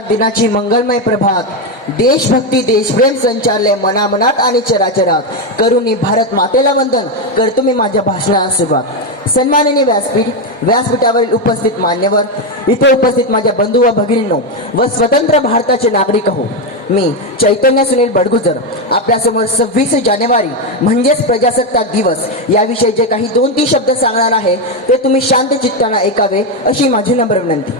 दिनाची मंगलमय प्रभात, देशभक्ती देशप्रेम संचारले मनामनात आणि चराचरात. करुणी भारत मातेला वंदन करतो मी माझ्या भाषणाला सुरुवात. सन्माननीय व्यासपीठावरील उपस्थित मान्यवर, इथे उपस्थित माझ्या बंधू व भगिनींनो व स्वतंत्र भारताचे नागरिक हो, मी चैतन्य सुनील बडगुजर आपल्यासमोर 26 जानेवारी म्हणजेच प्रजासत्ताक दिवस याविषयी जे काही 2-3 शब्द सांगणार आहे ते तुम्ही शांत चित्ताने ऐकावे अशी माझी नम्र विनंती.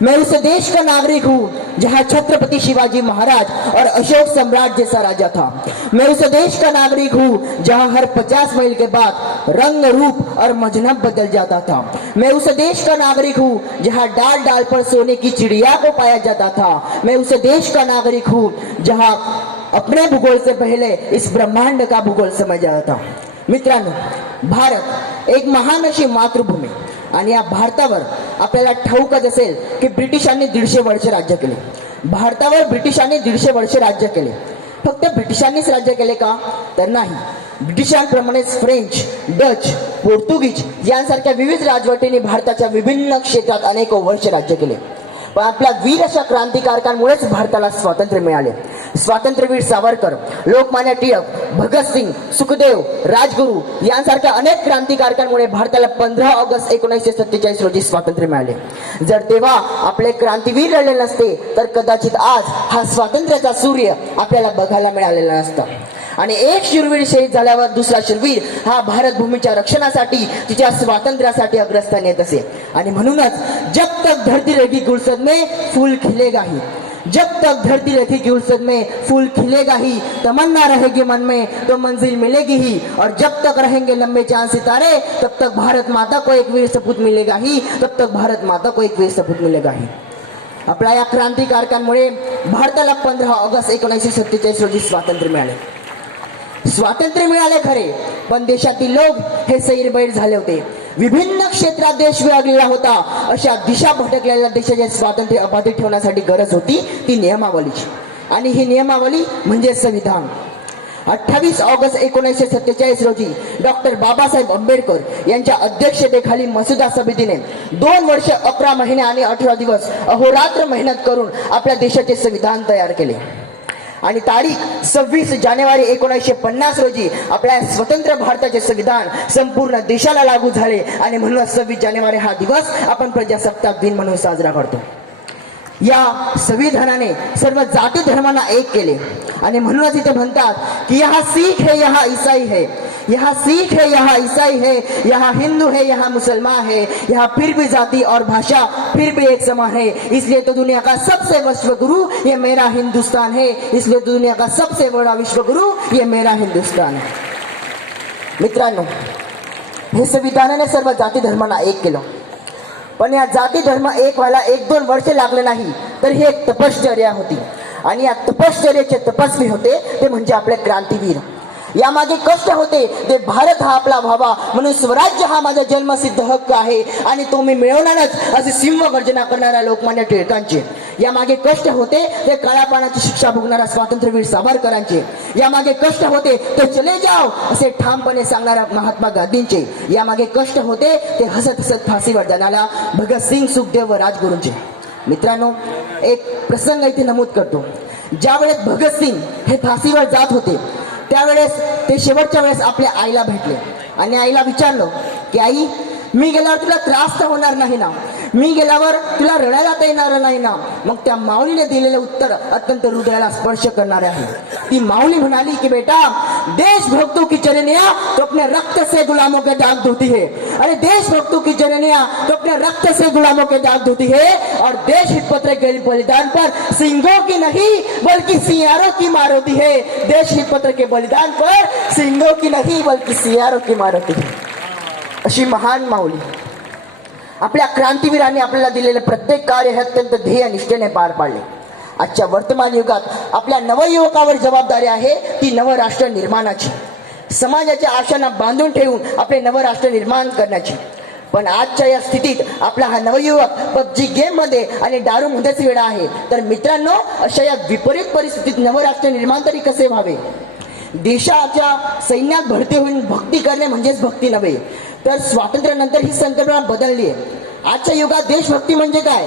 मैं उस देश का नागरिक हूँ जहाँ छत्रपति शिवाजी महाराज और अशोक सम्राट जैसा राजा था. मैं उस देश का नागरिक हूँ जहाँ हर 50 मील के बाद रंग रूप और मजहब बदल जाता था. मैं उस देश का नागरिक हूँ जहाँ डाल डाल पर सोने की चिड़िया को पाया जाता था. मैं उस देश का नागरिक हूँ जहाँ अपने भूगोल से पहले इस ब्रह्मांड का भूगोल समझा था. मित्रांनो, भारत एक महान अशी मातृभूमी आणि या भारतावर आपल्याला ठाऊकच असेल की ब्रिटिशांनी 150 वर्ष राज्य केले. भारतावर ब्रिटिशांनी 150 वर्ष राज्य केले. फक्त ब्रिटिशांनीच राज्य केले का? तर नाही. ब्रिटिशांप्रमाणेच फ्रेंच, डच, पोर्तुगीज यांसारख्या विविध राजवटींनी भारताच्या विभिन्न क्षेत्रात अनेको वर्ष राज्य केले. पण आपल्या वीर अशा क्रांतिकारकांमुळेच भारताला स्वातंत्र्य मिळाले. स्वातंत्र्यवीर सावरकर, लोकमान्य टिळक, भगतसिंग, सुखदेव, राजगुरू यांसारख्या अनेक क्रांतिकारकांमुळे भारताला 15 ऑगस्ट 1947 रोजी स्वातंत्र्य मिळाले. जर तेव्हा आपले क्रांतीवीर लढले नसते तर कदाचित आज हा स्वातंत्र्याचा सूर्य आपल्याला बघायला मिळालेला नसता. आणि एक शूरवीर शहीद झाल्यावर दुसरा शूरवीर हा भारत भूमीच्या रक्षणासाठी, तिच्या स्वातंत्र्यासाठी अग्रस्थानी येत असे. आणि म्हणूनच जब तक धरती रहेगी गुलशन में फूल खिलेगा ही, जब तक धरती रहेगी गुलशन में फूल खिलेगा ही, तमन्ना रहेगी मन में तो मंजिल मिलेगी ही, और जब तक रहेंगे लंबे चांद सितारे तब तक भारत माता को एक वीर सपूत मिलेगा ही, तब तक भारत माता को एक वीर सपूत मिलेगा ही. आपल्या या क्रांतिकारकांमुळे भारताला 15 ऑगस्ट 1947 रोजी स्वातंत्र्य मिळाले. स्वातंत्र्य मिळाले खरे, पण देशातील लोक हे सैरबैर झाले होते. विभिन्न क्षेत्रात देश विभागलेला होता. अशा दिशा भटकलेल्या देशाचे स्वातंत्र्य अबाधित ठेवण्यासाठी गरज होती ती नियमावलीची. आणि ही नियमावली म्हणजे संविधान. 28 ऑगस्ट 1947 रोजी डॉक्टर बाबासाहेब आंबेडकर यांच्या अध्यक्षतेखाली मसुदा समितीने 2 वर्ष 11 महिने आणि 18 दिवस अहोरात्र मेहनत करून आपल्या देशाचे संविधान तयार केले. आणि तारीख 26 जानेवारी 1950 रोजी आपल्या स्वतंत्र भारताचे संविधान संपूर्ण देशाला लागू झाले. आणि म्हणूनच 26 जानेवारी हा दिवस आपण प्रजासत्ताक दिन म्हणून साजरा करतो. या संविधानाने सर्व जाती धर्मांना एक केले. आणि म्हणूनच इथे म्हणतात की यहाँ सीख है, यहाँ ईसाई है, यहाँ सीख है, यहाँ ईसाई है, यहाँ हिंदू है, यहाँ मुसलमान है, यहाँ फिर भी जाति और भाषा फिर भी एक समान है. इसलिए तो दुनिया का सबसे विश्व गुरु ये मेरा हिंदुस्तान है. इसलिए तो दुनिया का सबसे बड़ा विश्व गुरु ये मेरा हिंदुस्तान है. मित्रांनो, हे संविधानाने सर्व जाती धर्मांना एक केलं. पण या जाती धर्म एक व्हायला 1-2 वर्ष लागले नाही, तर ही एक तपश्चर्या होती. आणि या तपश्चर्याचे तपस्वी होते ते म्हणजे आपले क्रांतीवीर. यामागे कष्ट होते ते भारत हा आपला व्हावा म्हणून स्वराज्य हा माझा जन्मसिद्ध हक्क आहे आणि तो मी मिळवणारच असे सिंह गर्जना करणाऱ्या लोकमान्य टिळकांचे. यामागे कष्ट होते ते काळापाण्याची शिक्षा भोगणाऱ्या स्वातंत्र्यवीर सावरकरांचे. यामागे कष्ट होते ते चले जाओ असे ठामपणे सांगणाऱ्या महात्मा गांधींचे. यामागे कष्ट होते ते हसत हसत फाशीवर जाणाऱ्या भगतसिंग, सुखदेव व राजगुरूंचे. मित्रांनो, एक प्रसंग इथे नमूद करतो. ज्यावेळेस भगतसिंग हे फाशीवर जात होते त्यावेळेस ते शेवटच्या वेळेस आपल्या आईला भेटले आणि आईला विचारलं की आई, मी गेल्यावर तुला त्रास तर होणार नाही ना? मी गेल्यावर तुला रडायला तर येणार नाही ना? मग त्या माऊलीने दिलेले उत्तर अत्यंत हृदयाला स्पर्श करणारे आहे. ती माऊली म्हणाली की बेटा, देशभक्तों की जननिया तो अपने रक्त से गुलामों के दाग धोती है. अरे देशभक्तों की जननिया तो अपने रक्त से गुलामों के दाग धोती है. और देश हित पत्र के बलिदान पर सिंगों की नहीं बल्कि सियारों की मार होती है. देश हित पत्र के बलिदान पर सिंगों की नहीं बल्कि सियारों की मार होती है. अशी महान माऊली. आपल्या क्रांतीवीरांनी आपल्याला दिलेले प्रत्येक कार्य हे अत्यंत ध्येय निष्ठेने पार पाडले. आजच्या वर्तमान युगात आपल्या नवयुवकावर जबाबदारी आहे ती नवराष्ट्र निर्माणाची, समाजाच्या आशांना बांधून ठेवून आपले नवराष्ट्र निर्माण करण्याची. पण आजच्या या स्थितीत आपला हा नवयुवक पबजी गेम मध्ये आणि दारू मध्येच वेडा आहे. तर मित्रांनो, अशा या विपरीत परिस्थितीत नवराष्ट्र निर्माण तरी कसे व्हावे? देशाच्या सैन्यात भरती होऊन भक्ती करणे म्हणजेच भक्ती नव्हे, तर स्वातंत्र्यानंतर ही संकल्पना बदलली आहे. आजच्या युगात देशभक्ती म्हणजे काय?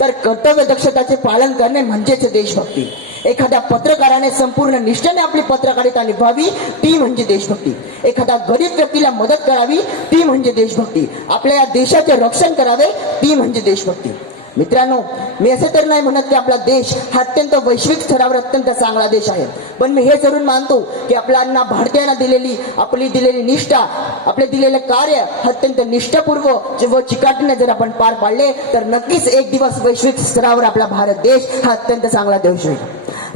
तर कर्तव्य दक्षताचे पालन करणे म्हणजेच देशभक्ती. एखाद्या पत्रकाराने संपूर्ण निष्ठेने आपली पत्रकारिता निभावी ती म्हणजे देशभक्ती. एखाद्या गरीब व्यक्तीला मदत करावी ती म्हणजे देशभक्ती. आपल्या या देशाचे रक्षण करावे ती म्हणजे देशभक्ती. मित्रांनो, मी असे तर नाही म्हणत की आपला देश हा अत्यंत वैश्विक स्तरावर अत्यंत चांगला देश आहे, पण मी हे जरूर मानतो की आपल्याला भारतीयांना आपली दिलेली निष्ठा, आपले दिलेले कार्य अत्यंत निष्ठापूर्व व चिकाटीने जर आपण पार पाडले तर नक्कीच एक दिवस वैश्विक स्तरावर आपला भारत देश हा अत्यंत चांगला देश होईल.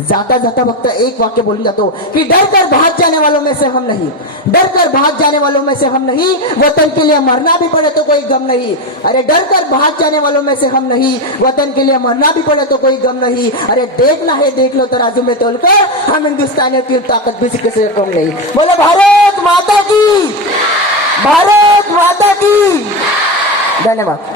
जाता जाता फक्त एक वाक्य बोलून जातो कि डर कर भाग जाने वालों में से हम नहीं, डर कर भाग जाने वालों में से हम नहीं, वतन के लिए मरना भी पड़े तो कोई गम नहीं. अरे डर कर भाग जाने वालों में से हम नहीं, वतन के लिए मरना भी पड़े तो कोई गम नहीं. अरे देखना है देख लो तराजू में तोल कर, हम हिंदुस्तानियों की ताकत भी किसी से कम नहीं. बोलो भारत माता की, भारत माता की. धन्यवाद.